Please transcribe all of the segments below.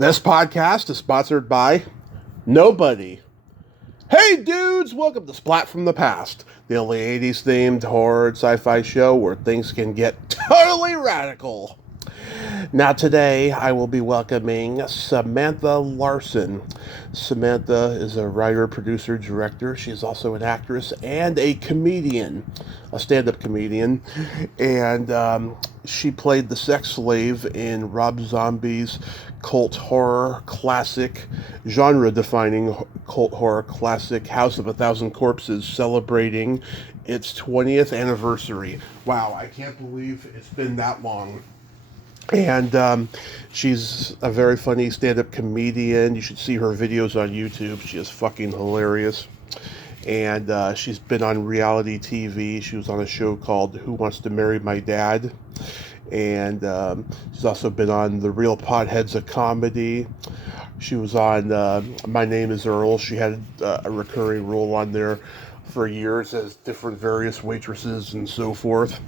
This podcast is sponsored by nobody. Hey dudes, welcome to Splat from the Past, the only 80s themed horror and sci-fi show where things can get totally radical. Now today I will be welcoming Samantha Larsen. Samantha is a writer, producer, director. She is also an actress and a comedian, a stand-up comedian. And she played the sex slave in Rob Zombie's cult horror classic, genre-defining cult horror classic House of a Thousand Corpses, celebrating its 20th anniversary. Wow, I can't believe it's been that long. And she's a very funny stand-up comedian. You should see her videos on YouTube. She is fucking hilarious. And she's been on reality TV. She was on a show called Who Wants to Marry My Dad? And she's also been on The Real Potheads of Comedy. She was on My Name is Earl. She had a recurring role on there for years as different various waitresses and so forth.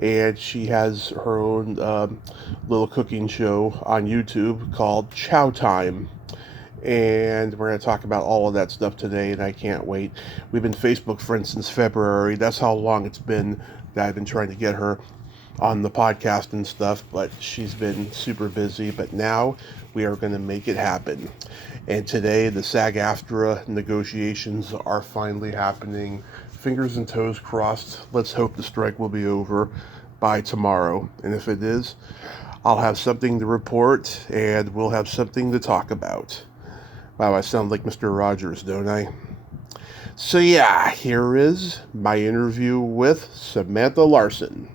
And she has her own little cooking show on YouTube called Chow Time. And we're going to talk about all of that stuff today, and I can't wait. We've been Facebook friends since February. That's how long it's been that I've been trying to get her on the podcast and stuff, but she's been super busy. But now we are going to make it happen. And today the SAG-AFTRA negotiations are finally happening. Fingers and toes crossed. Let's hope the strike will be over by tomorrow. And if it is, I'll have something to report and we'll have something to talk about. Wow, I sound like Mr. Rogers, don't I? So yeah, here is my interview with Samantha Larsen.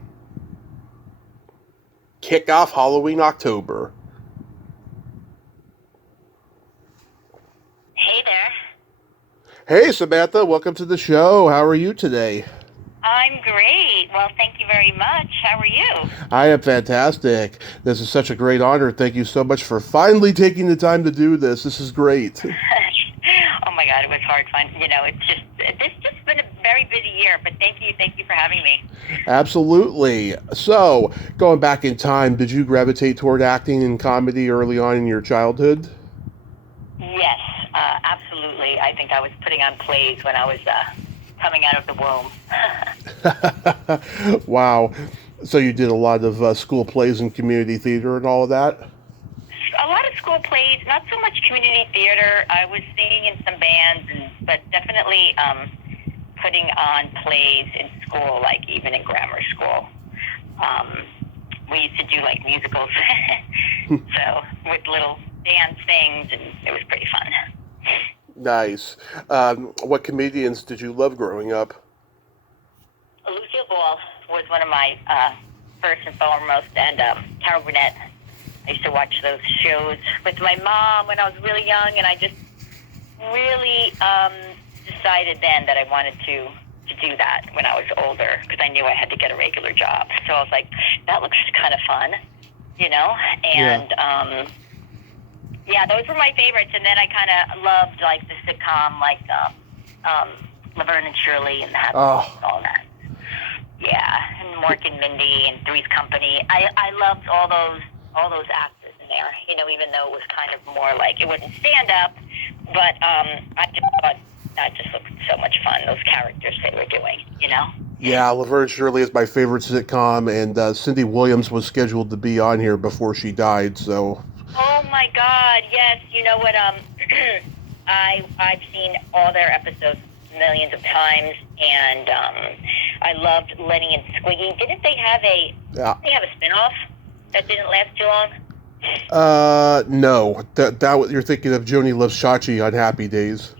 Kick off Halloween October. Hey there. Hey Samantha, welcome to the show. How are you today? I'm great. Well, thank you very much. How are you? I am fantastic. This is such a great honor. Thank you so much for finally taking the time to do this. This is great. Oh my God, it was hard fun. It's just been a very busy year, but thank you for having me. Absolutely. So, going back in time, did you gravitate toward acting and comedy early on in your childhood? Yes, absolutely. I think I was putting on plays when I was coming out of the womb. Wow. So you did a lot of school plays and community theater and all of that? A lot of school plays, not so much community theater. I was singing in some bands, but definitely putting on plays in school, like even in grammar school. We used to do like musicals, so with little dance things, and it was pretty fun. Nice. What comedians did you love growing up? Lucille Ball was one of my first and foremost, and Carol Burnett. I used to watch those shows with my mom when I was really young, and I just really decided then that I wanted to do that when I was older, because I knew I had to get a regular job. So I was like, that looks kind of fun, you know? And yeah, those were my favorites. And then I kind of loved like the sitcom, like Laverne and Shirley and all that. Yeah, and Mork and Mindy and Three's Company. I loved all those actors in there. You know, even though it was kind of more like it wasn't stand up, but I just thought that just looked so much fun. Those characters they were doing, you know. Yeah, Laverne and Shirley is my favorite sitcom, and Cindy Williams was scheduled to be on here before she died. So. Oh my God! Yes, you know what? I've seen all their episodes millions of times, and I loved Lenny and Squiggy. Didn't they have a spinoff that didn't last too long? No. That you're thinking of Joni Loves Chachi on Happy Days.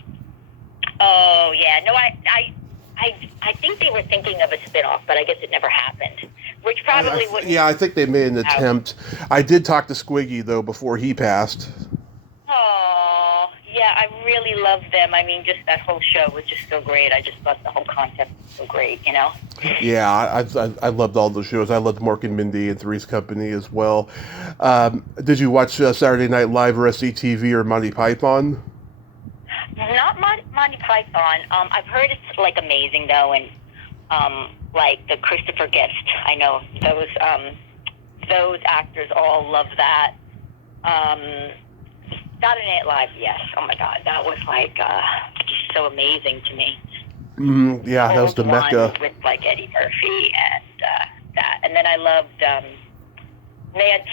Oh yeah, no, I think they were thinking of a spinoff, but I guess it never happened. Which probably wouldn't. Yeah, I think they made an attempt. I did talk to Squiggy though before he passed. Oh, yeah, I really loved them. I mean, just that whole show was just so great. I just thought the whole concept was so great, you know? Yeah, I loved all those shows. I loved Mork and Mindy and Three's Company as well. Did you watch Saturday Night Live or SCTV or Monty Python? Not Monty Python. I've heard it's like amazing though, and like the Christopher Guest. I know those actors all love that. Saturday Night Live, yes. Oh my God, that was like just so amazing to me. Yeah, that was the Mecca. With like Eddie Murphy and that, and then I loved Mad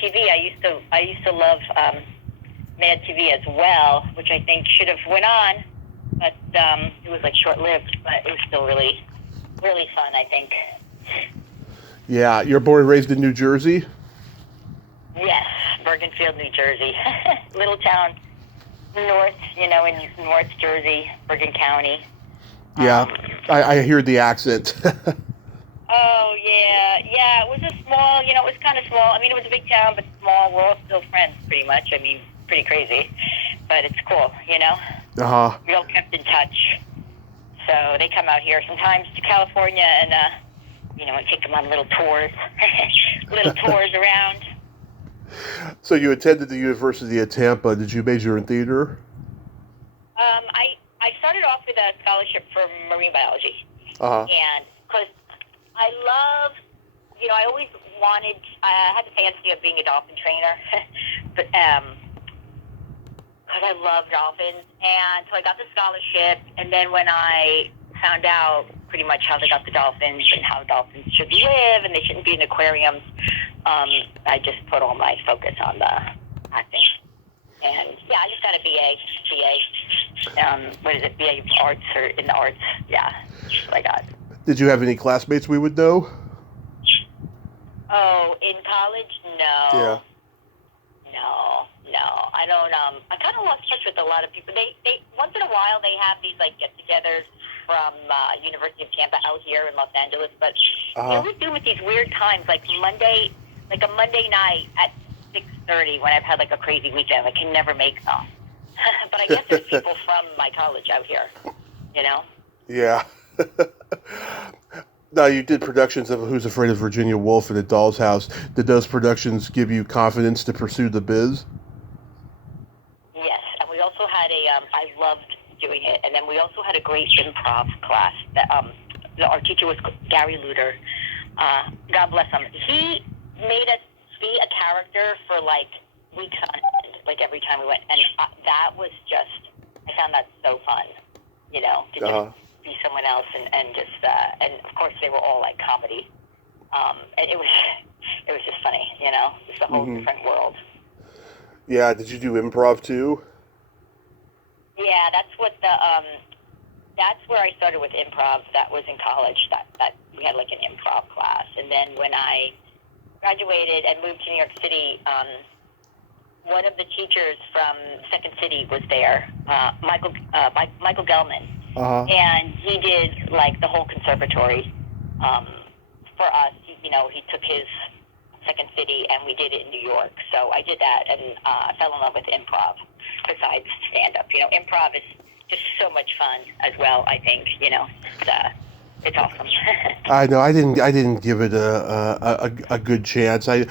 TV. I used to love Mad TV as well, which I think should have went on, but it was like short-lived. But it was still really, really fun, I think. Yeah, you're born and raised in New Jersey? Yes, Bergenfield, New Jersey. Little town north, in North Jersey, Bergen County. Yeah, I hear the accent. Oh, yeah, it was a small, it was kind of small. I mean, it was a big town, but small. We're all still friends, pretty much. I mean, pretty crazy, but it's cool, Uh-huh. We all kept in touch. So they come out here sometimes to California and, and take them on little tours, around. So you attended the University of Tampa. Did you major in theater? I started off with a scholarship for marine biology. Uh-huh. And because I love, I always wanted, I had the fancy of being a dolphin trainer, but because I love dolphins. And so I got the scholarship, and then when I found out pretty much how they got the dolphins and how dolphins should live and they shouldn't be in aquariums, I just put all my focus on the acting. And yeah, I just got a BA, BA of arts or in the arts. Yeah, that's what I got. Did you have any classmates we would know? Oh, in college? No. Yeah. No. I don't, I kind of lost touch with a lot of people. They once in a while they have these like get-togethers from University of Tampa out here in Los Angeles, but they always do them at these weird times, like a Monday night at 6:30 when I've had like a crazy weekend. I can never make them. But I guess there's people from my college out here, Yeah. Now, you did productions of Who's Afraid of Virginia Woolf and A Doll's House. Did those productions give you confidence to pursue the biz? Yes, and we also had I loved doing it, and then we also had a great improv class. That our teacher was Gary Luter. God bless him. He made us be a character for like weeks on end, like every time we went, and that was just, I found that so fun, to just be someone else and just and of course they were all like comedy, and it was just funny, just a whole different world. Yeah, did you do improv too? Yeah, that's that's where I started with improv. That was in college. That we had like an improv class, and then when I graduated and moved to New York City, one of the teachers from Second City was there, Michael Gelman, and he did like the whole conservatory for us. He took his Second City and we did it in New York. So I did that and I fell in love with improv. Besides stand-up, improv is just so much fun as well. I think it's awesome. I know. I didn't give it a good chance. I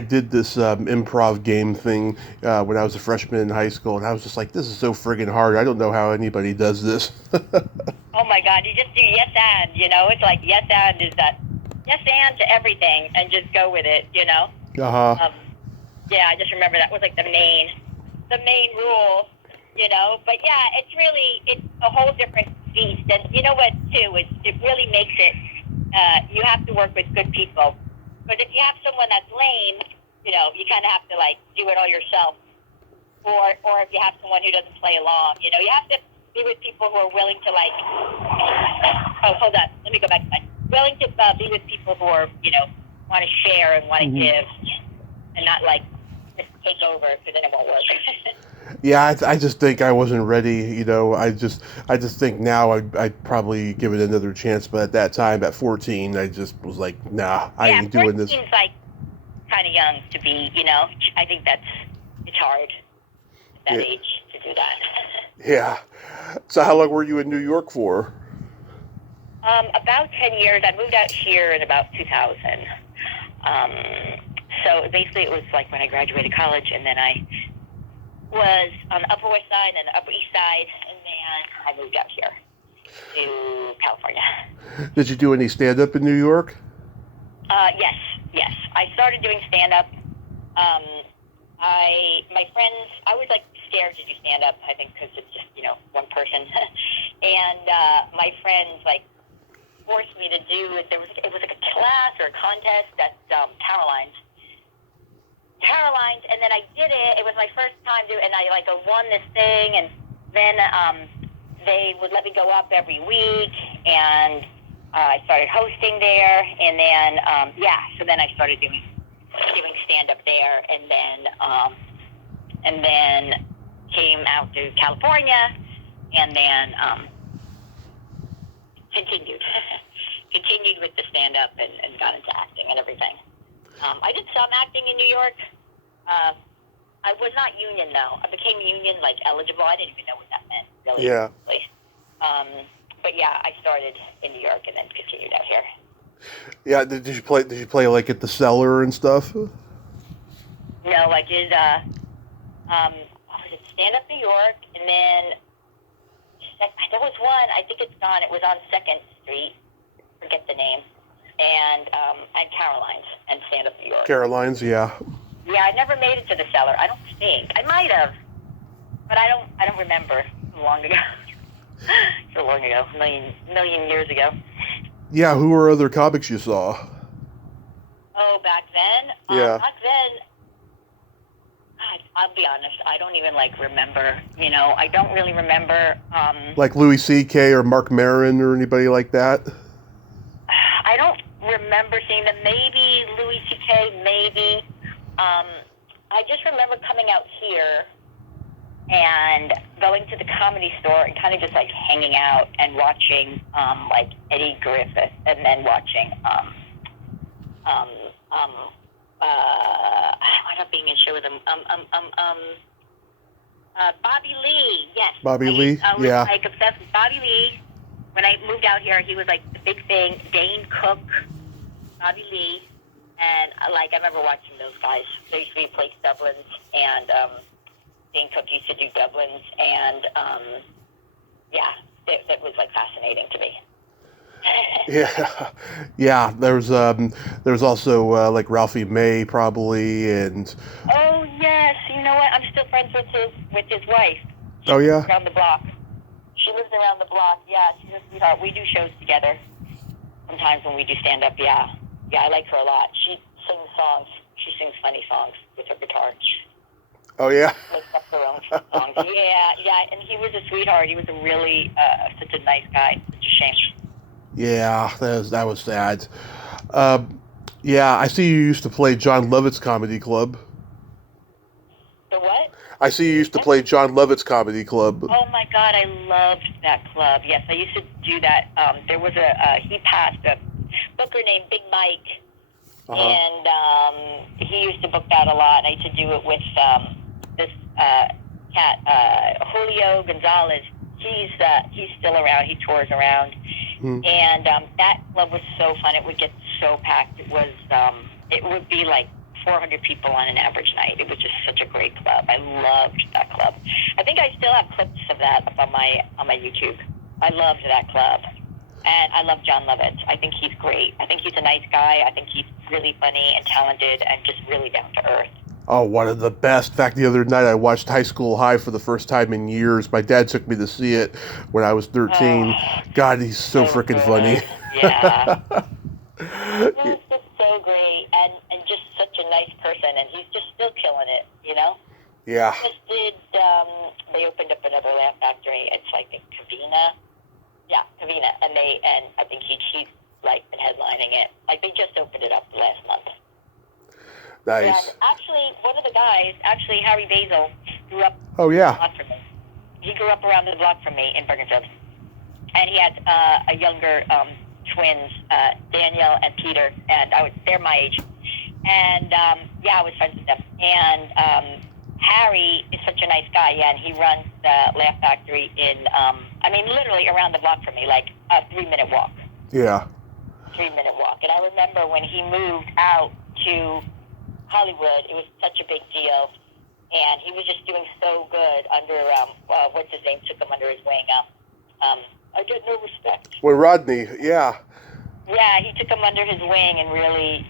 did this improv game thing when I was a freshman in high school, and I was just like, this is so friggin' hard. I don't know how anybody does this. Oh my God! You just do yes and. It's like yes and is that yes and to everything, and just go with it. Yeah, I just remember that was like the main rule. But yeah, it's a whole different beast. And you know what, too, it really makes it, you have to work with good people. But if you have someone that's lame, you kind of have to, like, do it all yourself. Or if you have someone who doesn't play along, you have to be with people who are willing to, like, oh, hold on, let me go back to that. Willing to be with people who are, want to share and want to give and not, like, just take over because then it won't work. Yeah, I just think I wasn't ready. I just think now I'd probably give it another chance. But at that time, at 14, I just was like, nah, I ain't doing this. Yeah, 14's like kind of young to be, I think it's hard at that age to do that. Yeah. So how long were you in New York for? About 10 years. I moved out here in about 2000. So basically it was like when I graduated college, and then I was on the Upper West Side and the Upper East Side, and then I moved out here to California. Did you do any stand-up in New York? Yes. I started doing stand-up. My friends, I was like scared to do stand-up, I think, because it's just, one person. And my friends, like, forced me to do it. It was like a class or a contest at Caroline's, and then I did it. It was my first time doing it, and I, like, won this thing, and then they would let me go up every week, and I started hosting there, and then, so then I started doing stand-up there, and then came out to California, and then continued with the stand-up and got into acting and everything. I did some acting in New York. I was not union, though. I became union, like, eligible. I didn't even know what that meant, really. Yeah. But yeah, I started in New York and then continued out here. Yeah, did you play like at the Cellar and stuff? No, I did stand up New York, and then there was one, I think it's gone, it was on 2nd Street, forget the name, and Caroline's and stand up New York. Caroline's, yeah. Yeah, I never made it to the Cellar. I don't think. I might have, but I don't remember. So long ago. So long ago, a million years ago. Yeah, who were other comics you saw? Oh, back then? Yeah. Back then, I'll be honest, I don't even, like, remember, I don't really remember. Like Louis C.K. or Mark Maron or anybody like that? I don't remember seeing them. Maybe Louis C.K., maybe. I just remember coming out here and going to the Comedy Store and kind of just, like, hanging out and watching, like, Eddie Griffith, and then watching, I wound up being in show with him, Bobby Lee, yes. Bobby Lee, I was, yeah. like, obsessed with Bobby Lee. When I moved out here, he was, like, the big thing. Dane Cook, Bobby Lee, and, like, I remember watching those guys. They used to replace Dublins, and, Dane Cook used to do Dublins, and, it was, like, fascinating to me. Yeah. There was also like Ralphie May probably, and. Oh yes, you know what? I'm still friends with his wife. Oh yeah. Around the block. She lives around the block. Yeah, she's a sweetheart. We do shows together. Sometimes when we do stand up, yeah, I like her a lot. She sings songs. She sings funny songs with her guitar. Oh yeah. She makes up her own songs. Yeah, and he was a sweetheart. He was a really such a nice guy. Such a shame. Yeah, that was sad. Yeah, I see you used to play John Lovett's Comedy Club. The what? I see you used to play John Lovett's Comedy Club. Oh my God, I loved that club. Yes, I used to do that. There was he passed a booker named Big Mike, and he used to book that a lot. And I used to do it with this cat, Julio Gonzalez. He's still around. He tours around. And that club was so fun. It would get so packed. It would be like 400 people on an average night. It was just such a great club. I loved that club. I think I still have clips of that up on my YouTube. I loved that club. And I love John Lovett. I think he's great. I think he's a nice guy. I think he's really funny and talented and just really down to earth. Oh, one of the best. In fact, the other night I watched High School High for the first time in years. My dad took me to see it when I was 13. God, he's so freaking funny. Yeah. He's just so great and just such a nice person, and he's just still killing it, Yeah. Just did, they opened up another Laugh Factory. It's like in Covina. Yeah, Covina. And I think he's like been headlining it. Like they just opened it up last month. Nice. And actually, one of the guys, Harry Basil, grew up Oh, yeah. around the block from me. He grew up around the block from me in Bergenfield. And he had a younger twins, Daniel and Peter, and they're my age. And, I was friends with them. And Harry is such a nice guy, and he runs the Laugh Factory in, literally around the block from me, like a 3-minute walk. Yeah. 3-minute walk. And I remember when he moved out to Hollywood, it was such a big deal, and he was just doing so good under what's his name took him under his wing. I get no respect. Well, Rodney, yeah. Yeah, he took him under his wing and really,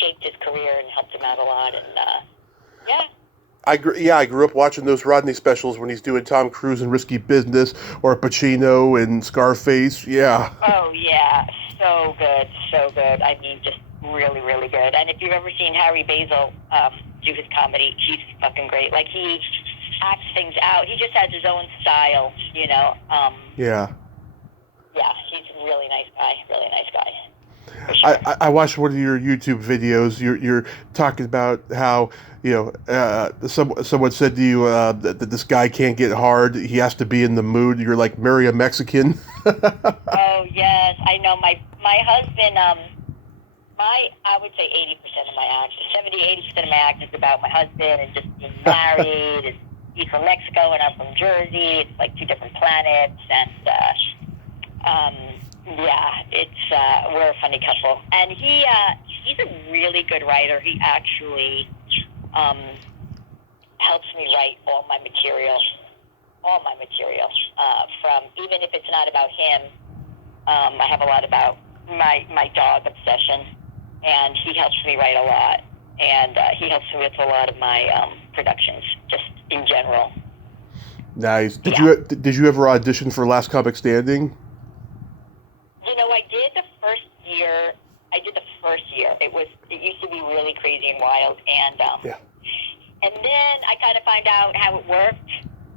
shaped his career and helped him out a lot. And I grew up watching those Rodney specials when he's doing Tom Cruise in Risky Business or Pacino in Scarface. Yeah. Oh yeah, so good, so good. I mean, just really, really good. And if you've ever seen Harry Basil do his comedy, he's fucking great. Like he acts things out. He just has his own style, you know. Yeah. Yeah, he's a really nice guy. Really nice guy. For sure. I watched one of your YouTube videos. You're talking about how someone said to you that this guy can't get hard. He has to be in the mood. You're like, marry a Mexican. Oh yes, I know. My husband. I would say 80% of my act, 70-80% of my act is about my husband and just being married. And he's from Mexico and I'm from Jersey. It's like two different planets, and yeah, it's we're a funny couple. And he's a really good writer. He actually helps me write all my material. From even if it's not about him, I have a lot about my dog obsession, and he helps me write a lot, and he helps me with a lot of my productions, just in general. Nice. Did you ever audition for Last Comic Standing? You know, I did the first year. It used to be really crazy and wild, and Yeah. and then I kind of find out how it worked,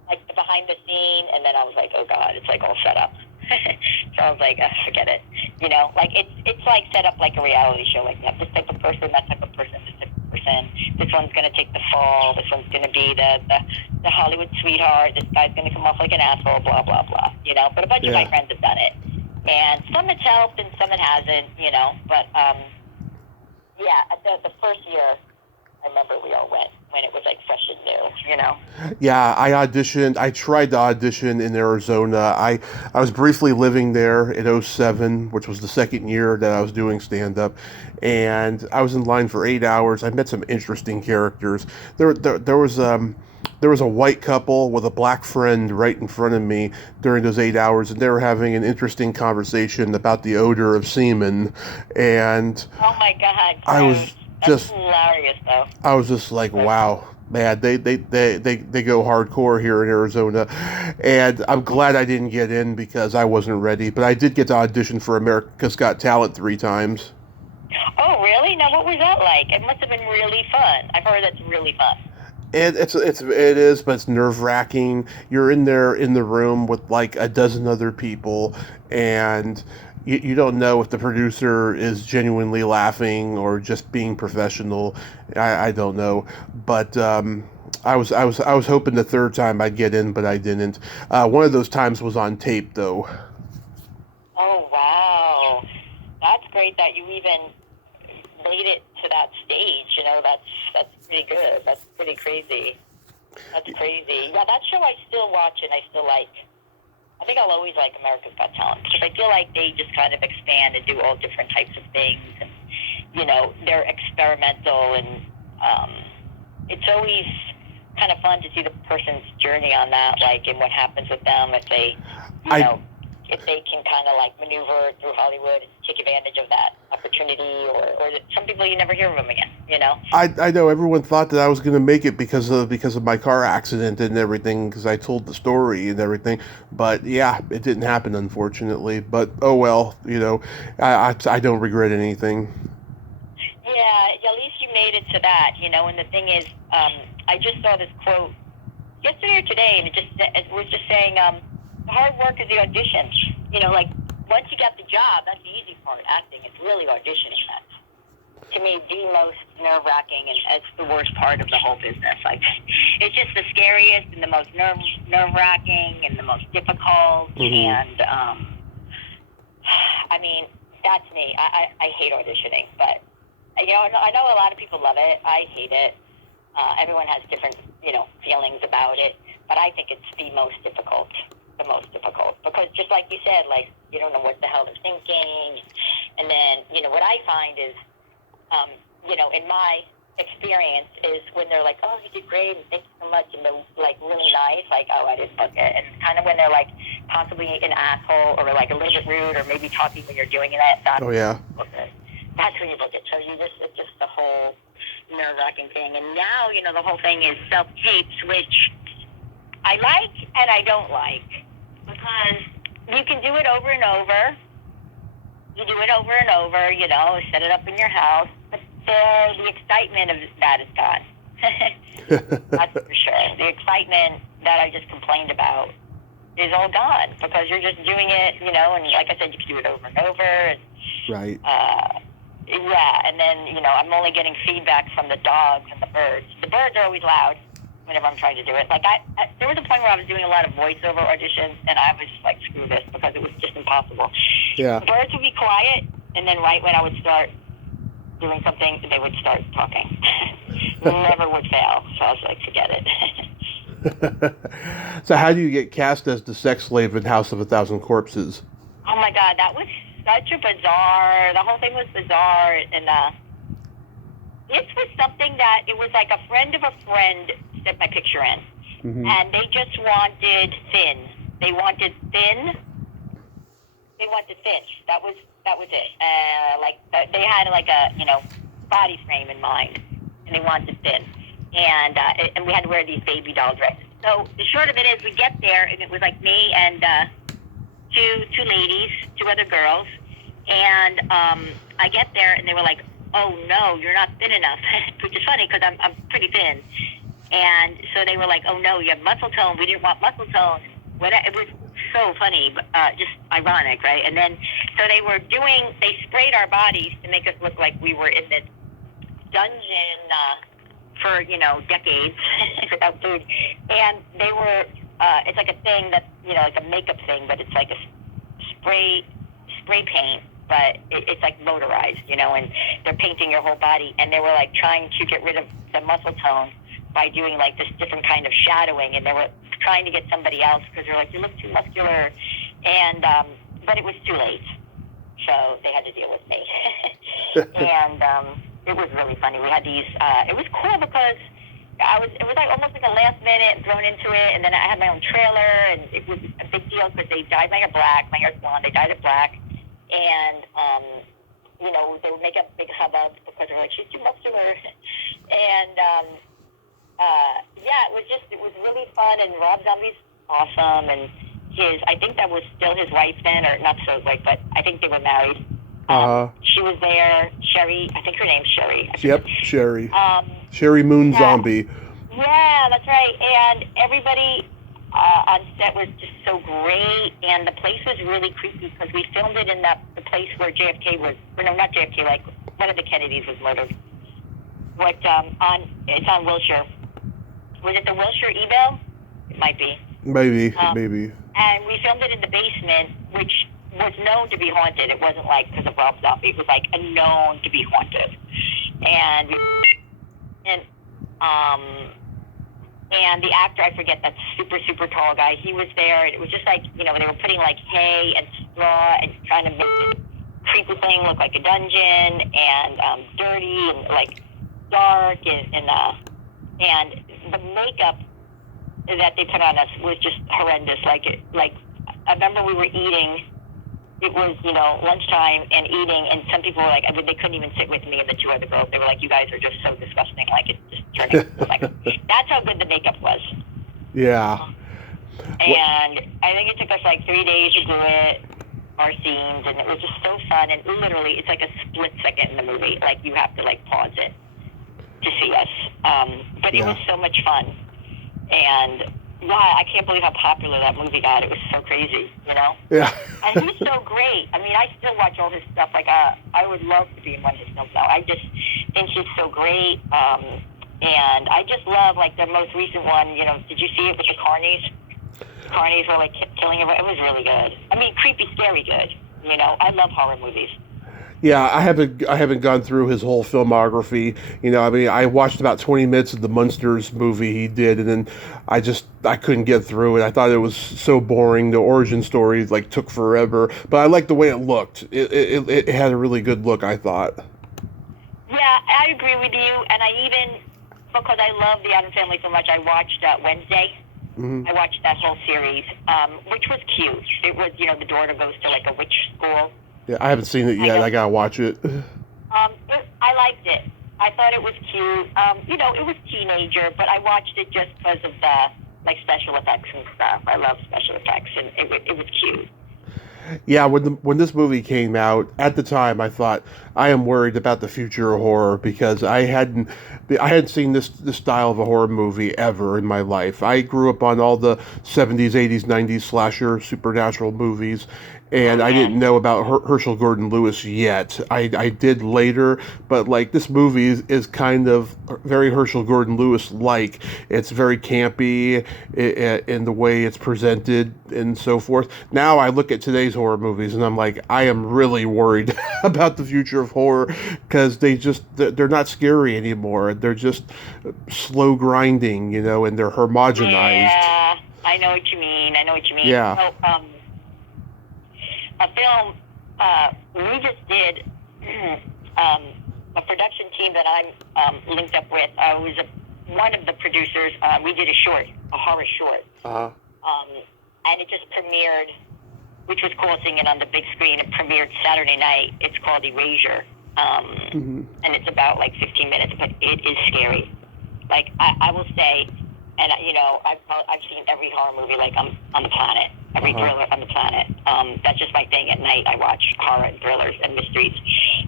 like the behind the scene, and then I was like, oh god, it's like all set up. So I was like, forget it. You know, like it's like set up like a reality show. Like you have this type of person, that type of person, this type of person. This one's gonna take the fall. This one's gonna be the Hollywood sweetheart. This guy's gonna come off like an asshole. Blah blah blah. You know, but a bunch of my friends have done it, and some it's helped and some it hasn't. You know, but yeah, the first year, I remember we all went when it was like fresh and new, you know? Yeah, I tried to audition in Arizona. I was briefly living there in '07, which was the second year that I was doing stand-up. And I was in line for 8 hours. I met some interesting characters. There was a white couple with a black friend right in front of me during those 8 hours, and they were having an interesting conversation about the odor of semen. And oh my God, I was that's hilarious, though. I was just like, wow, man, they go hardcore here in Arizona. And I'm glad I didn't get in because I wasn't ready. But I did get to audition for America's Got Talent 3 times. Oh, really? Now, what was that like? It must have been really fun. I've heard it's really fun. It is, but it's nerve-wracking. You're in there in the room with like a dozen other people, and you don't know if the producer is genuinely laughing or just being professional. I don't know, but I was hoping the third time I'd get in, but I didn't. One of those times was on tape, though. Oh wow, that's great that you even made it to that stage. You know, that's pretty good. That's pretty crazy. That's crazy. Yeah, that show I still watch and I still like. I think I'll always like America's Got Talent because I feel like they just kind of expand and do all different types of things, and you know, they're experimental, and it's always kind of fun to see the person's journey on that, like, and what happens with them if they, if they can kind of like maneuver through Hollywood and take advantage of that opportunity, or some people you never hear of them again, you know? I know everyone thought that I was going to make it because of my car accident and everything, because I told the story and everything. But yeah, it didn't happen, unfortunately. But oh well, you know, I don't regret anything. Yeah, at least you made it to that, you know. And the thing is, I just saw this quote yesterday or today, and it was just saying, the hard work is the audition. You know, like, once you get the job, that's the easy part. Acting is really auditioning. That's, to me, the most nerve-wracking, and it's the worst part of the whole business. Like, it's just the scariest and the most nerve-wracking and the most difficult. Mm-hmm. And, I mean, that's me. I hate auditioning, but, you know, I know a lot of people love it. I hate it. Everyone has different, you know, feelings about it, but I think it's the most difficult. Because just like you said, like, you don't know what the hell they're thinking. And then, you know, what I find is, you know, in my experience is when they're like, oh, you did great, and thank you so much, and they're like really nice, like, oh, I didn't book it. And kind of when they're like possibly an asshole or like a little bit rude or maybe talking when you're doing it, that's oh yeah, that's when you book it. So it's just the whole nerve-wracking thing. And now, the whole thing is self-tapes, which I like and I don't like, because you can do it over and over. You do it over and over, set it up in your house, but the excitement of that is gone. That's for sure. The excitement that I just complained about is all gone, because you're just doing it, and like I said, you can do it over and over. And, Right. Yeah, and then, I'm only getting feedback from the dogs and the birds. The birds are always loud whenever I'm trying to do it. Like, there was a point where I was doing a lot of voiceover auditions, and I was just like, screw this, because it was just impossible. Yeah. The birds would be quiet, and then right when I would start doing something, they would start talking. Never would fail, so I was like, forget it. So how do you get cast as the sex slave in House of a Thousand Corpses? Oh my God, that was such a bizarre, the whole thing was bizarre, and this was something that, it was like a friend of a friend sent my picture in, and they just wanted thin. They wanted thin. That was it. They had like a, body frame in mind, and they wanted thin. And we had to wear these baby doll dresses. So the short of it is, we get there, and it was like me and two ladies, two other girls, and I get there, and they were like, "Oh no, you're not thin enough," which is funny because I'm pretty thin, and so they were like, "Oh no, you have muscle tone. We didn't want muscle tone." It was so funny, but just ironic, right? And then so they sprayed our bodies to make us look like we were in this dungeon for decades without food, and they were. It's like a thing that like a makeup thing, but it's like a spray paint, but it's like motorized, and they're painting your whole body, and they were like trying to get rid of the muscle tone by doing like this different kind of shadowing, and they were trying to get somebody else because they're like, you look too muscular, and but it was too late, so they had to deal with me. And it was really funny. We had these. It was cool because it was like almost like a last minute thrown into it, and then I had my own trailer, and it was a big deal because they dyed my hair black. My hair's blonde. They dyed it black, and they would make a big hubbub because they're like, she's too muscular, and it was really fun. And Rob Zombie's awesome, and I think that was still his wife then, or not so like, but I think they were married. She was there, Sherry. I think her name's Sherry. Yep, Sherry. Sherry Moon Zombie. Yeah, that's right. And everybody on set was just so great, and the place was really creepy because we filmed it in the place where JFK was. No, not JFK. Like one of the Kennedys was murdered. It's on Wilshire. Was it the Wilshire Ebell? It might be. Maybe. And we filmed it in the basement, which was known to be haunted. It wasn't like because of Rob Zombie. It was like known to be haunted. And the actor, I forget, that super, super tall guy, he was there. And it was just like, they were putting like hay and straw and trying to make this creepy thing look like a dungeon, and dirty and like dark, and the makeup that they put on us was just horrendous. Like I remember we were eating. It was, lunchtime and eating, and some people were like, I mean, they couldn't even sit with me and the two other girls. They were like, you guys are just so disgusting. Like, it's just turning. Like, that's how good the makeup was. Yeah. And I think it took us like 3 days to do it, our scenes, and it was just so fun. And literally, it's like a split second in the movie. Like, you have to, like, pause it to see us. But it was so much fun. And yeah, I can't believe how popular that movie got. It was so crazy, Yeah. And he's so great. I mean, I still watch all his stuff. Like, I would love to be in one of his films now. I just think he's so great. And I just love, like, the most recent one, did you see it with the Carnies? Carnies were, like, killing everyone. It was really good. I mean, creepy, scary good. I love horror movies. Yeah, I haven't gone through his whole filmography. I watched about 20 minutes of the Munsters movie he did, and then I couldn't get through it. I thought it was so boring. The origin story took forever, but I liked the way it looked. It had a really good look, I thought. Yeah, I agree with you, and I even, because I love the Addams Family so much, I watched Wednesday. Mm-hmm. I watched that whole series, which was cute. It was, the daughter goes to like a witch school. Yeah, I haven't seen it yet. I gotta watch it. I liked it. I thought it was cute. It was teenager, but I watched it just because of the special effects and stuff. I love special effects, and it was cute. Yeah, when this movie came out, at the time I thought I am worried about the future of horror because I hadn't seen this style of a horror movie ever in my life. I grew up on all the 70s, 80s, 90s slasher supernatural movies, and Oh I yeah. didn't know about Herschel Gordon Lewis yet. I did later, but like this movie is kind of very Herschel Gordon Lewis like. It's very campy in the way it's presented and so forth. Now I look at today's horror movies and I'm like, I am really worried about the future of horror because they're not scary anymore. They're just slow grinding, and they're homogenized. Yeah, I know what you mean. I know what you mean. Yeah. So, a film we just did. A production team that I'm linked up with. I was one of the producers. We did a horror short, Uh-huh. and it just premiered, which was cool seeing it on the big screen. It premiered Saturday night. It's called Erasure, and it's about 15 minutes, but it is scary. Like I will say, and I've seen every horror movie on the planet, every thriller on the planet. That's just my thing. At night, I watch horror and thrillers and mysteries,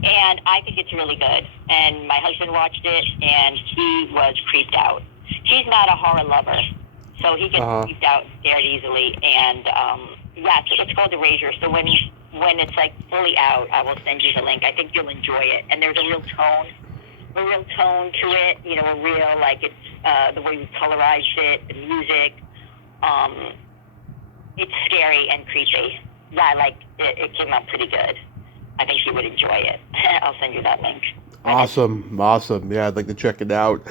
and I think it's really good. And my husband watched it, and he was creeped out. He's not a horror lover, so he gets creeped out and scared easily. And so it's called Erasure. So when it's fully out, I will send you the link. I think you'll enjoy it. And there's a real tone to it. A real it's the way we colorized it, the music. It's scary and creepy. Yeah, it came out pretty good. I think you would enjoy it. I'll send you that link. Awesome. Yeah, I'd like to check it out.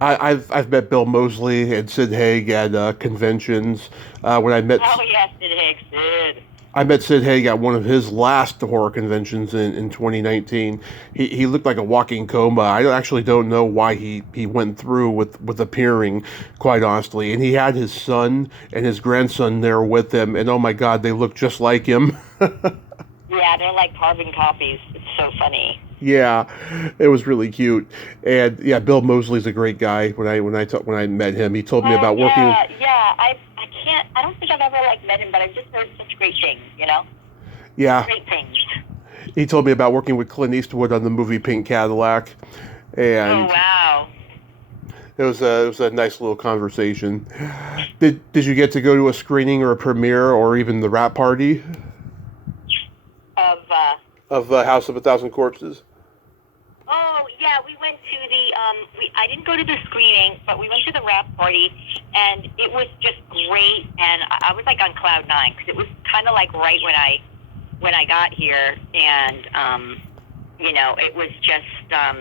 I've met Bill Moseley and Sid Haig at conventions. When I met Oh yes, Sid Hicks, Sid. I met Sid Haig at one of his last horror conventions in 2019. He looked like a walking coma. I actually don't know why he went through with appearing, quite honestly. And he had his son and his grandson there with him, and oh my God, they look just like him. Yeah, they're like carbon copies. It's so funny. Yeah, it was really cute. And yeah, Bill Moseley's a great guy. When I met him, he told me about working. Yeah. I don't think I've ever met him, but I've just heard such great things. Yeah, Great things. he told me about working with Clint Eastwood on the movie Pink Cadillac, Oh and wow. it was a nice little conversation. Did you get to go to a screening or a premiere or even the wrap party Of of House of a Thousand Corpses? Oh yeah, we went to the I didn't go to the screening, but we went to the wrap party, and it was just great. And I was on cloud nine because it was kind of right when I got here, and it was just I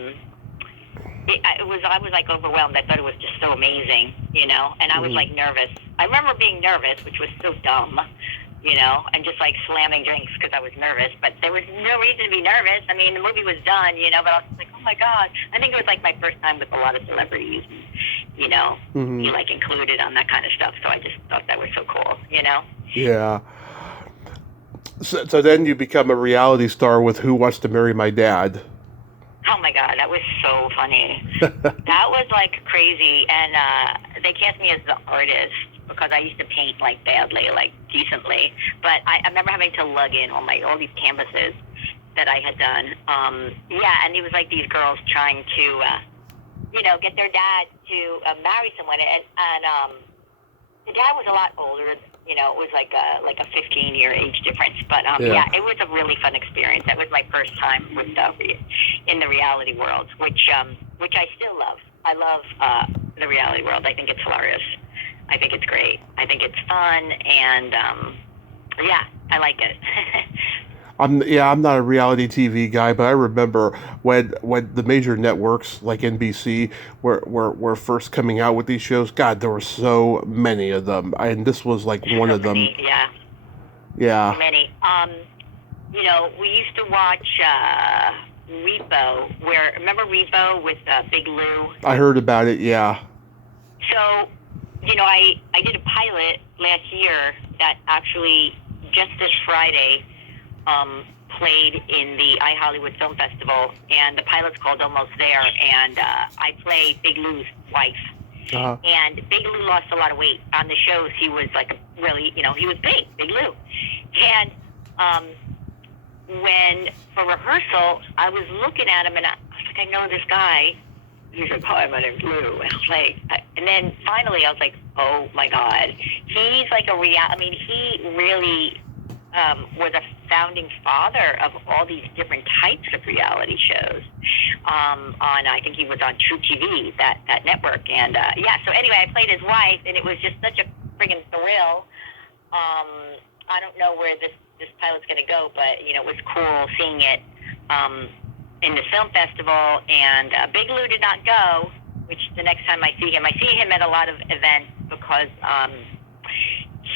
was overwhelmed. I thought it was just so amazing, and I was nervous. I remember being nervous, which was so dumb. And just slamming drinks because I was nervous. But there was no reason to be nervous. I mean, the movie was done, but I was just oh my God. I think it was my first time with a lot of celebrities, be included on that kind of stuff. So I just thought that was so cool, Yeah. So then you become a reality star with Who Wants to Marry My Dad? Oh my God, that was so funny. That was crazy. And they cast me as the artist because I used to paint badly, decently. But I remember having to lug in all these canvases that I had done. And it was these girls trying to, get their dad to marry someone. And the dad was a lot older. It was like a 15-year age difference. But it was a really fun experience. That was my first time with in the reality world, which I still love. I love the reality world. I think it's hilarious. I think it's great. I think it's fun, and I like it. I'm not a reality TV guy, but I remember when the major networks like NBC were first coming out with these shows. God, there were so many of them, and this was one of them. Yeah. Yeah. Many. We used to watch Repo. Remember Repo with Big Lou? I heard about it. Yeah. So, I did a pilot last year that actually just this Friday played in the Hollywood Film Festival, and the pilot's called Almost There, and I play Big Lou's wife. Uh-huh. And Big Lou lost a lot of weight. On the shows, he was like a really, he was Big Lou. And when, for rehearsal, I was looking at him, and I was like, I know this guy. He's like, hi, my name's Lou. And I was like, and then finally I was like, oh my God. He's like he really was a founding father of all these different types of reality shows. I think he was on True TV, that network. And so anyway, I played his wife, and it was just such a friggin' thrill. I don't know where this pilot's going to go, but, it was cool seeing it in the film festival. And Big Lou did not go, which the next time I see him at a lot of events because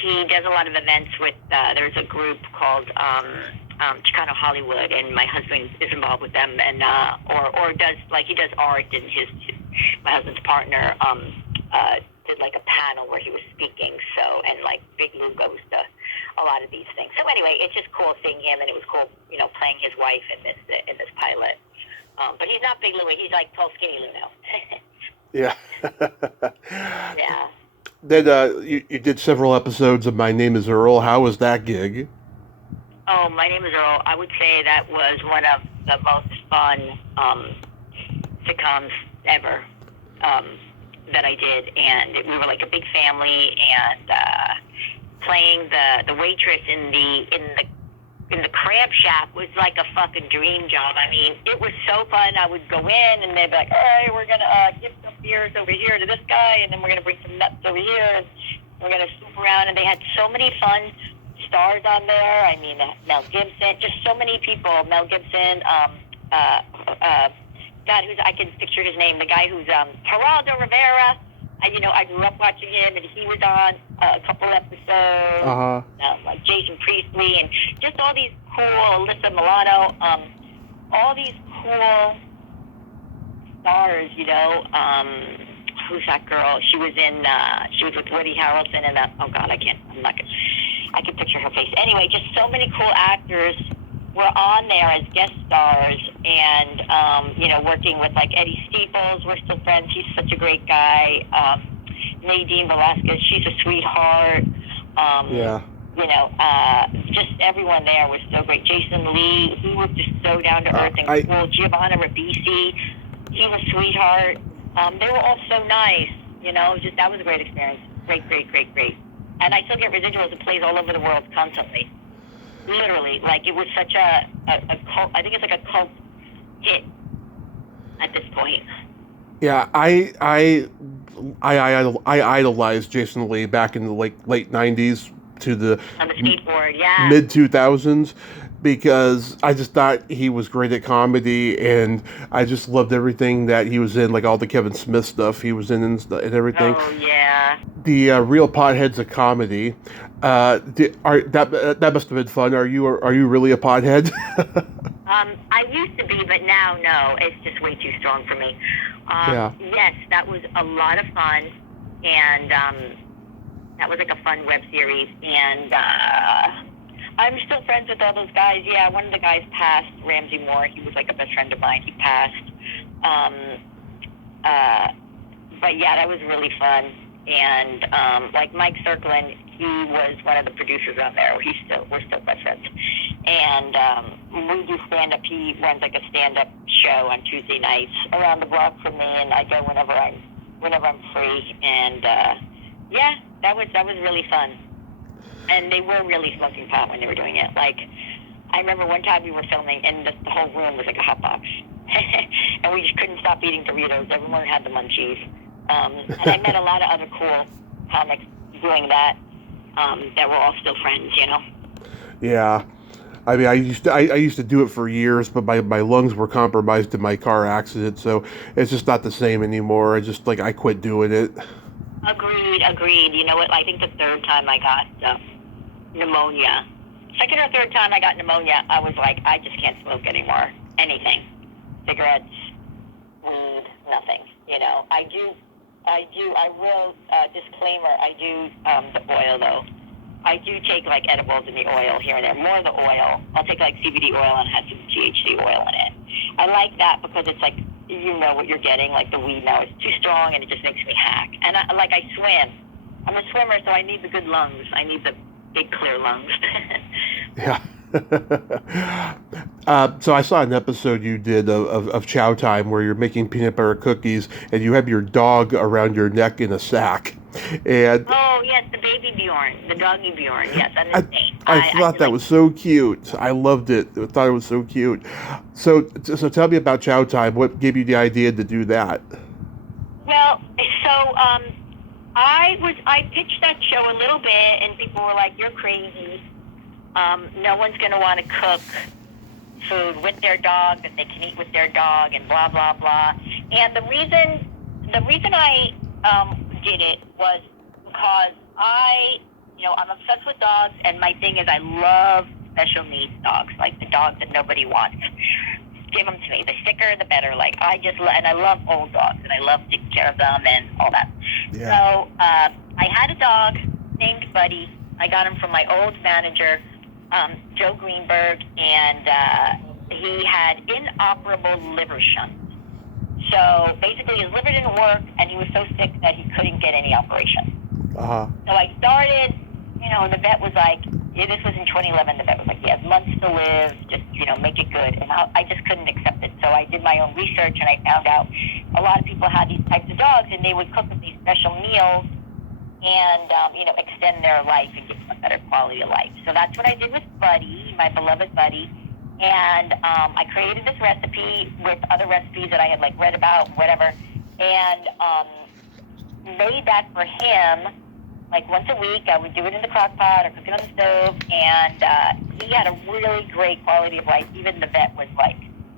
he does a lot of events with, there's a group called Chicano Hollywood, and my husband is involved with them, and or does, like, he does art, and my husband's partner did like a panel where he was speaking, so, and like Big Lou goes to a lot of these things. So anyway, it's just cool seeing him, and it was cool, playing his wife in this pilot. But he's not Big Lou, he's like tall, skinny Lou now. Yeah. Yeah. Then you did several episodes of My Name is Earl. How was that gig? Oh, My Name is Earl. I would say that was one of the most fun sitcoms ever that I did, and we were like a big family. And playing the waitress in the crab shack was like a fucking dream job. I mean, it was so fun. I would go in, and they'd be like, all right, we're gonna give some beers over here to this guy, and then we're gonna bring some nuts over here, and we're gonna swoop around. And they had so many fun stars on there. I mean, Mel Gibson, just so many people. Mel Gibson, God, I can picture his name. The guy who's Geraldo Rivera. I grew up watching him, and he was on a couple episodes. Uh-huh. Like Jason Priestley, and just all these cool, Alyssa Milano, all these cool stars. Who's that girl? She was with Woody Harrelson, and I can picture her face. Anyway, just so many cool actors were on there as guest stars, and working with like Eddie Steeples. We're still friends. He's such a great guy. Nadine Velasquez, she's a sweetheart. Yeah. Just everyone there was so great. Jason Lee, he was just so down to earth and cool. Giovanna Ribisi, he was a sweetheart. They were all so nice. That was a great experience. Great. And I still get residuals. It plays all over the world constantly. Literally, like it was such a cult. I think it's like a cult hit at this point. Yeah, I idolized Jason Lee back in the late 90s to the on the skateboard, yeah, mid 2000s, because I just thought he was great at comedy, and I just loved everything that he was in, like all the Kevin Smith stuff he was in and everything. Oh yeah. The Real Potheads of Comedy. That must have been fun. Are you really a pothead? I used to be, but now no. It's just way too strong for me. Yeah. Yes, that was a lot of fun, and that was like a fun web series. And I'm still friends with all those guys. Yeah, one of the guys passed, Ramsey Moore. He was like a best friend of mine. He passed. But yeah, that was really fun. And like Mike Circlin, he was one of the producers on there. We're still best friends. And we do stand-up. He runs like a stand-up show on Tuesday nights around the block from me, and I go whenever I'm free. And yeah, that was really fun. And they were really smoking pot when they were doing it. Like, I remember one time we were filming, and the whole room was like a hot box. And we just couldn't stop eating Doritos. Everyone had the munchies. And I met a lot of other cool comics doing that were all still friends, Yeah. I mean, I used to do it for years, but my lungs were compromised in my car accident, so it's just not the same anymore. I quit doing it. Agreed. You know what? I think the third time I got pneumonia, second or third time I got pneumonia, I was like, I just can't smoke anymore. Anything. Cigarettes, weed, nothing. I will, disclaimer, I do the oil though. I do take like edibles in the oil here and there, more of the oil. I'll take like CBD oil and have some THC oil in it. I like that because it's like, you know what you're getting, like the weed now is too strong and it just makes me hack. And I swim. I'm a swimmer, so I need the good lungs. I need the big clear lungs. Yeah. So I saw an episode you did of Chow Time where you're making peanut butter cookies and you have your dog around your neck in a sack. And oh, yes, the baby Bjorn, the doggy Bjorn. Yes, I'm insane. I thought that was so cute. I loved it. I thought it was so cute. So tell me about Chow Time. What gave you the idea to do that? Well, so I pitched that show a little bit, and people were like, "You're crazy. No one's going to want to cook food with their dog that they can eat with their dog, and blah blah blah." And the reason I did it was because I'm obsessed with dogs, and my thing is I love special needs dogs, like the dogs that nobody wants. Give them to me. The sicker, the better. Like and I love old dogs, and I love taking care of them and all that. Yeah. So I had a dog named Buddy. I got him from my old manager, Joe Greenberg, and he had inoperable liver shunt. So basically his liver didn't work, and he was so sick that he couldn't get any operation. Uh-huh. So I started, the vet was like, this was in 2011, the vet was like, he has months to live, just, make it good. And I just couldn't accept it. So I did my own research, and I found out a lot of people had these types of dogs, and they would cook them these special meals and, extend their life and give them a better quality of life. So that's what I did with Buddy, my beloved Buddy. And I created this recipe with other recipes that I had read about, whatever, and made that for him. Once a week, I would do it in the crock pot or cook it on the stove, and he had a really great quality of life. Even the vet was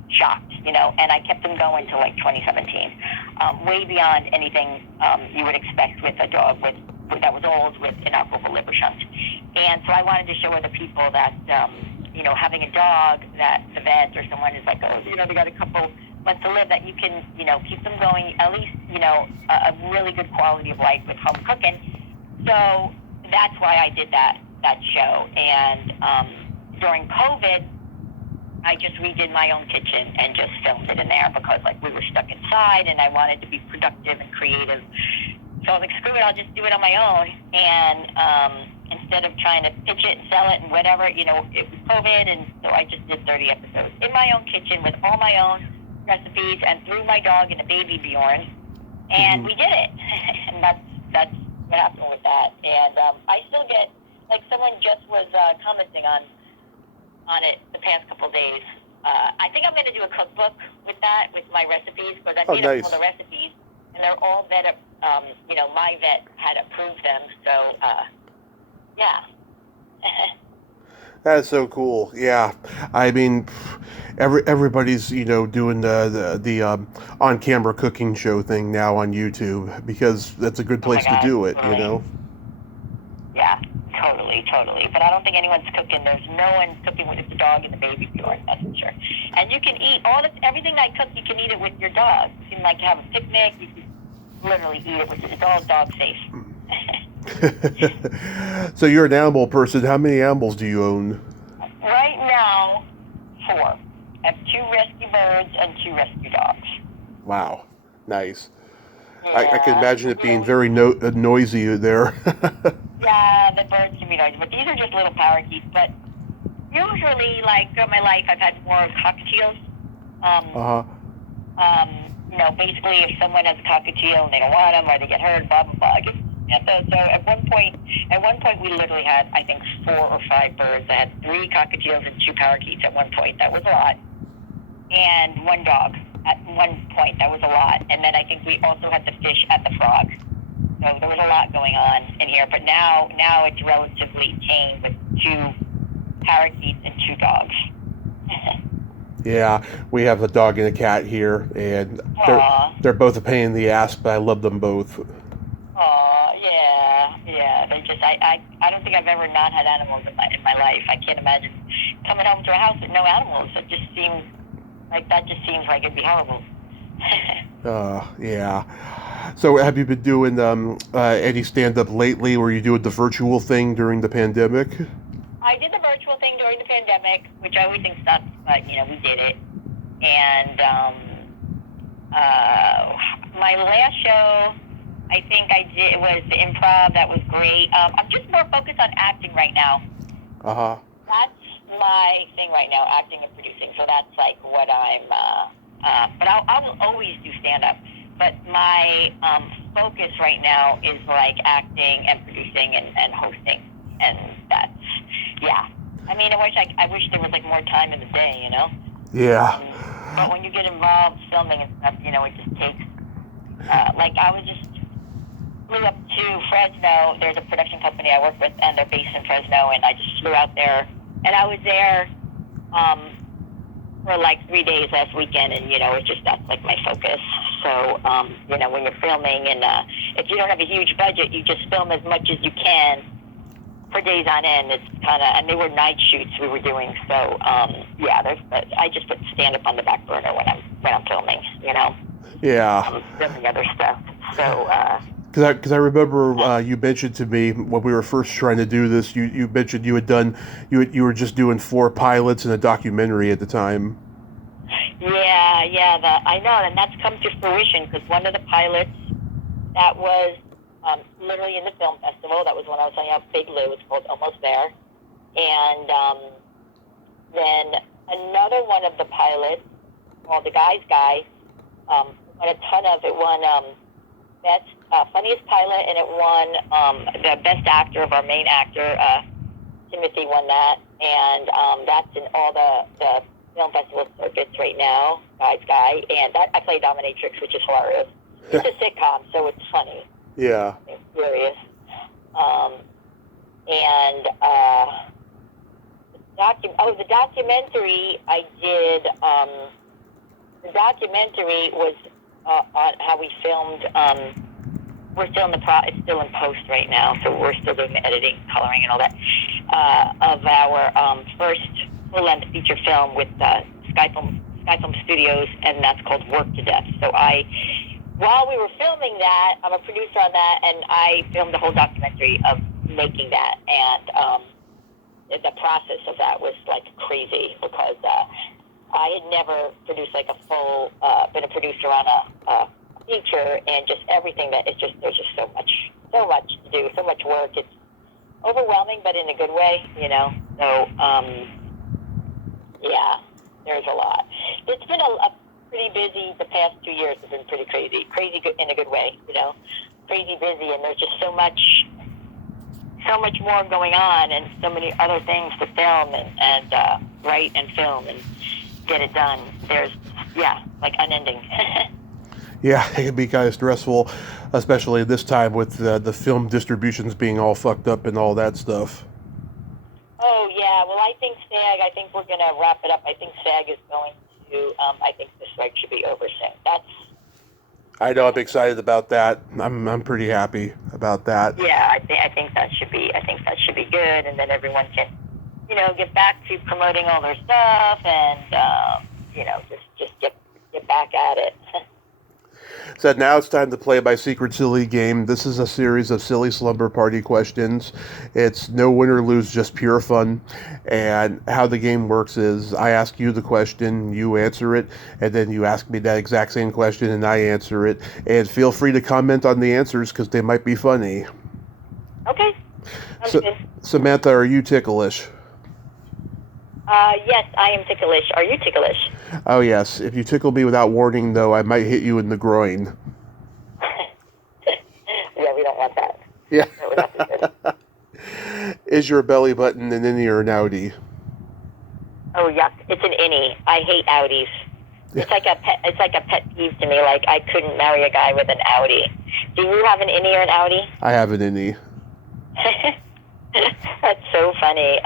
shocked, and I kept him going till 2017, way beyond anything you would expect with a dog that was old with inoperable liver shunt. And so I wanted to show other people that having a dog that the vet or someone is they got a couple months to live, that you can, keep them going, at least, a really good quality of life with home cooking. So that's why I did that show. And during COVID, I just redid my own kitchen and just filmed it in there because we were stuck inside and I wanted to be productive and creative. So I was screw it, I'll just do it on my own. And instead of trying to pitch it and sell it and whatever, it was COVID, and so I just did 30 episodes in my own kitchen with all my own recipes and threw my dog in a baby Bjorn, and we did it. And that's what happened with that. And I still get, someone just was commenting on it the past couple of days. I think I'm going to do a cookbook with that, with my recipes, because I made up all the recipes, and they're all vet, my vet had approved them, so yeah. That is so cool. Yeah, I mean, everybody's doing the on-camera cooking show thing now on YouTube because that's a good place to do it. Yeah, totally. But I don't think anyone's cooking. There's no one cooking with the dog and the baby Bjorn. That's for sure. And you can eat everything I cook. You can eat it with your dog. You can have a picnic. You can literally eat it with your dog safe. So you're an animal person. How many animals do you own? Right now, 4. I have 2 rescue birds and 2 rescue dogs. Wow, nice. Yeah. I can imagine it being very noisy there. Yeah, the birds can be noisy, but these are just little parakeets. But usually, throughout my life, I've had more cockatiels. Basically, if someone has a cockatiel and they don't want them or they get hurt, blah blah blah. So at one point we literally had, I think, 4 or 5 birds. I had 3 cockatiels and 2 parakeets at one point. That was a lot. And 1 dog at one point. That was a lot. And then I think we also had the fish and the frog. So there was a lot going on in here. But now it's relatively tame with 2 parakeets and 2 dogs. Yeah, we have a dog and a cat here, and they're both a pain in the ass, but I love them both. Yeah. They just I don't think I've ever not had animals in my life. I can't imagine coming home to a house with no animals. It just seems like it'd be horrible. Yeah. So have you been doing any stand-up lately? Were you doing the virtual thing during the pandemic? I did the virtual thing during the pandemic, which I always think sucks, but you know we did it. And my last show, I think I did was the improv. That was great. I'm just more focused on acting right now. Uh-huh. That's my thing right now, acting and producing. So that's like what I'm. But I will always do stand-up. But my focus right now is like acting and producing and hosting, and that's I mean, I wish there was like more time in the day, you know. Yeah. But when you get involved filming and stuff, you know, it just takes. Like I was just flew up to Fresno. There's a production company I work with, and they're based in Fresno, and I just flew out there, and I was there for like 3 days last weekend, and you know, that's like my focus. So you know, when you're filming, and if you don't have a huge budget, you just film as much as you can for days on end. It's kind of, and they were night shoots we were doing. So I just put stand up on the back burner when I'm filming. You know. Yeah. Filming other stuff. So. Because I remember you mentioned to me when we were first trying to do this, you mentioned you were just doing 4 pilots and a documentary at the time. Yeah, I know, and that's come to fruition because one of the pilots that was literally in the film festival, that was when I was telling you about Big Lou, it's called Almost There, and then another one of the pilots called The Guy's Guy, won a ton of, it won Best Funniest Pilot, and it won the Best Actor of our main actor, Timothy won that, and that's in all the film festival circuits right now, Guy's Guy, and that I play Dominatrix, which is hilarious. It's a sitcom, so it's funny. Yeah. It's serious. The documentary I did, the documentary was on how we filmed, we're still it's still in post right now, so we're still doing the editing, coloring, and all that, of our first full-length feature film with Skyfilm Studios, and that's called Work to Death. So while we were filming that, I'm a producer on that, and I filmed the whole documentary of making that, and the process of that was like crazy because I had never produced like a full, been a producer on a feature, and just everything that there's just so much to do, so much work. It's overwhelming, but in a good way, you know. So there's a lot. It's been a pretty busy. The past 2 years have been pretty crazy good in a good way, you know, crazy busy, and there's just so much more going on, and so many other things to film and write and film and get it done. There's like unending. Yeah, it can be kind of stressful, especially this time with the film distributions being all fucked up and all that stuff. Oh, yeah. Well, I think we're going to wrap it up. I think SAG is going to, I think the strike should be over soon. I know, I'm excited about that. I'm pretty happy about that. Yeah, I think that should be good, and then everyone can, you know, get back to promoting all their stuff and, you know, just get back at it. So now it's time to play my secret silly game. This is a series of silly slumber party questions. It's no win or lose, just pure fun. And how the game works is I ask you the question, you answer it, and then you ask me that exact same question and I answer it. And feel free to comment on the answers because they might be funny. Okay. Good. Samantha, are you ticklish? Yes, I am ticklish. Are you ticklish? Oh, yes. If you tickle me without warning, though, I might hit you in the groin. Yeah, we don't want that. Yeah. That would not be good. Is your belly button an innie or an outie? Oh, yuck. It's an innie. I hate outies. It's like a pet peeve to me. Like, I couldn't marry a guy with an outie. Do you have an innie or an outie? I have an innie. That's so funny.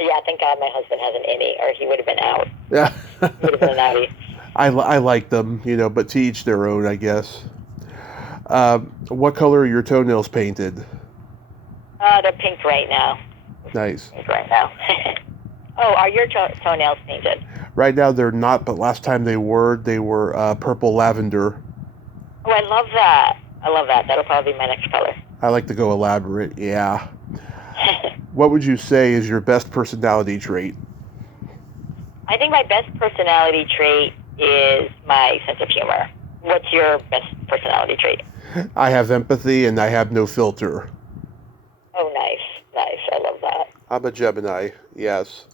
Yeah, thank God my husband has an innie, or he would have been out. Yeah. He would have been an outie. I like them, you know, but to each their own, I guess. What color are your toenails painted? They're pink right now. Nice. Pink right now. Oh, are your toenails painted? Right now they're not, but last time they were purple lavender. Oh, I love that. I love that. That'll probably be my next color. I like to go elaborate, yeah. What would you say is your best personality trait? I think my best personality trait is my sense of humor. What's your best personality trait? I have empathy and I have no filter. Oh, nice. Nice. I love that. I'm a Gemini, yes.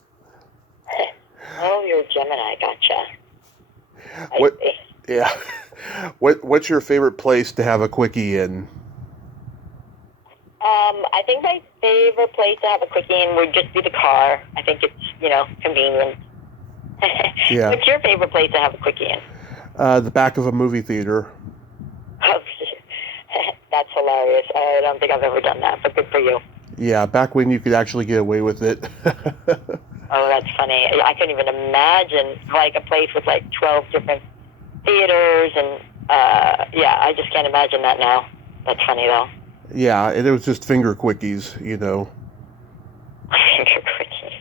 Oh, you're a Gemini. Gotcha. What? Yeah. What's your favorite place to have a quickie in? I think my favorite place to have a quickie in would just be the car. I think it's, convenient. Yeah. What's your favorite place to have a quickie in? The back of a movie theater. Oh, that's hilarious. I don't think I've ever done that, but good for you. Yeah, back when you could actually get away with it. Oh, that's funny. I couldn't even imagine, like, a place with, like, 12 different theaters, and, I just can't imagine that now. That's funny, though. Yeah, and it was just finger quickies, Finger quickies.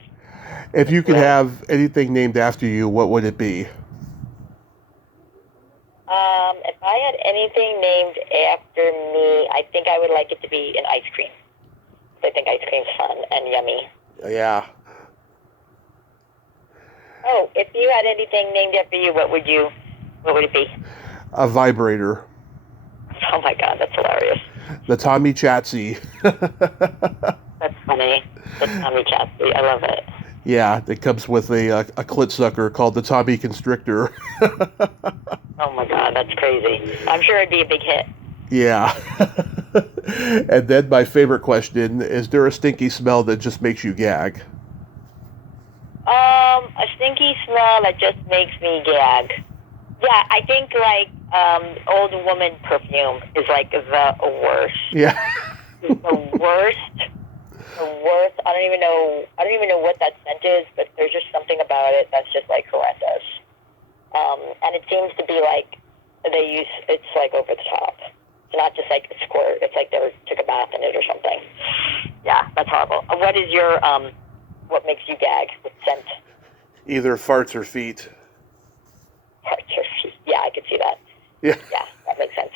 If you could have anything named after you, what would it be? If I had anything named after me, I think I would like it to be an ice cream. I think ice cream's fun and yummy. Yeah. Oh, if you had anything named after you, what would it be? A vibrator. Oh my God, that's hilarious. The Tommy Chatsy. That's funny. The Tommy Chatsy. I love it. Yeah, it comes with a clit sucker called the Tommy Constrictor. Oh my God, that's crazy. I'm sure it'd be a big hit. Yeah. And then my favorite question, is there a stinky smell that just makes you gag? A stinky smell that just makes me gag. Yeah, I think like old woman perfume is like the worst. Yeah. The worst. I don't even know what that scent is, but there's just something about it that's just like horrendous. And it seems to be like it's like over the top. It's not just like a squirt. It's like they took a bath in it or something. Yeah, that's horrible. What is your what makes you gag with scent? Either farts or feet. Farts or feet. Yeah, I could see that. Yeah. Yeah, that makes sense.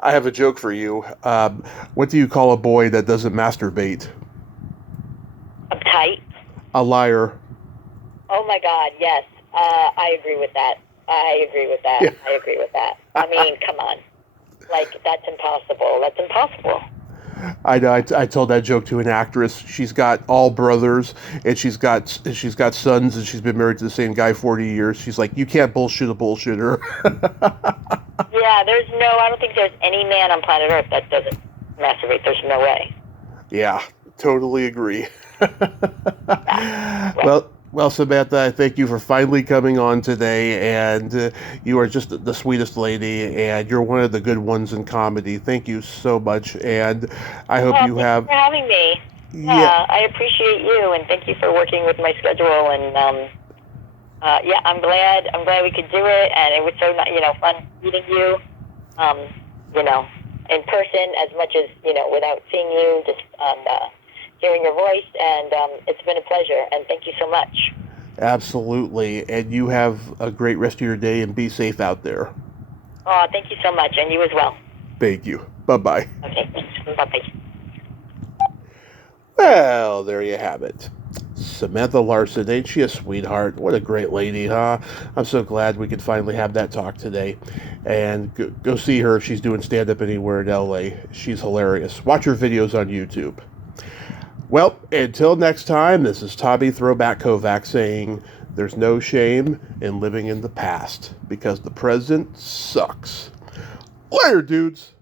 I have a joke for you. What do you call a boy that doesn't masturbate? Uptight. A liar. Oh my God, yes. I agree with that. Yeah. I agree with that. I mean, come on. Like, that's impossible. That's impossible. I know. I told that joke to an actress. She's got all brothers, and she's got sons, and she's been married to the same guy 40 years. She's like, you can't bullshit a bullshitter. Yeah, I don't think there's any man on planet Earth that doesn't masturbate. There's no way. Yeah, totally agree. Yeah. Well, Samantha, I thank you for finally coming on today, and you are just the sweetest lady, and you're one of the good ones in comedy. Thank you so much, and I hope you have... Thanks for having me. Yeah, I appreciate you, and thank you for working with my schedule, and I'm glad we could do it, and it was so fun meeting you, in person as much as without seeing you, just hearing your voice, and it's been a pleasure, and thank you so much. Absolutely, and you have a great rest of your day, and be safe out there. Oh, thank you so much, and you as well. Thank you. Bye-bye. Okay, thanks. Bye-bye. Well, there you have it. Samantha Larsen, ain't she a sweetheart? What a great lady, huh? I'm so glad we could finally have that talk today. And go see her if she's doing stand-up anywhere in LA. She's hilarious. Watch her videos on YouTube. Well, until next time, this is Tommy Throwback Kovac saying there's no shame in living in the past because the present sucks. Later, dudes.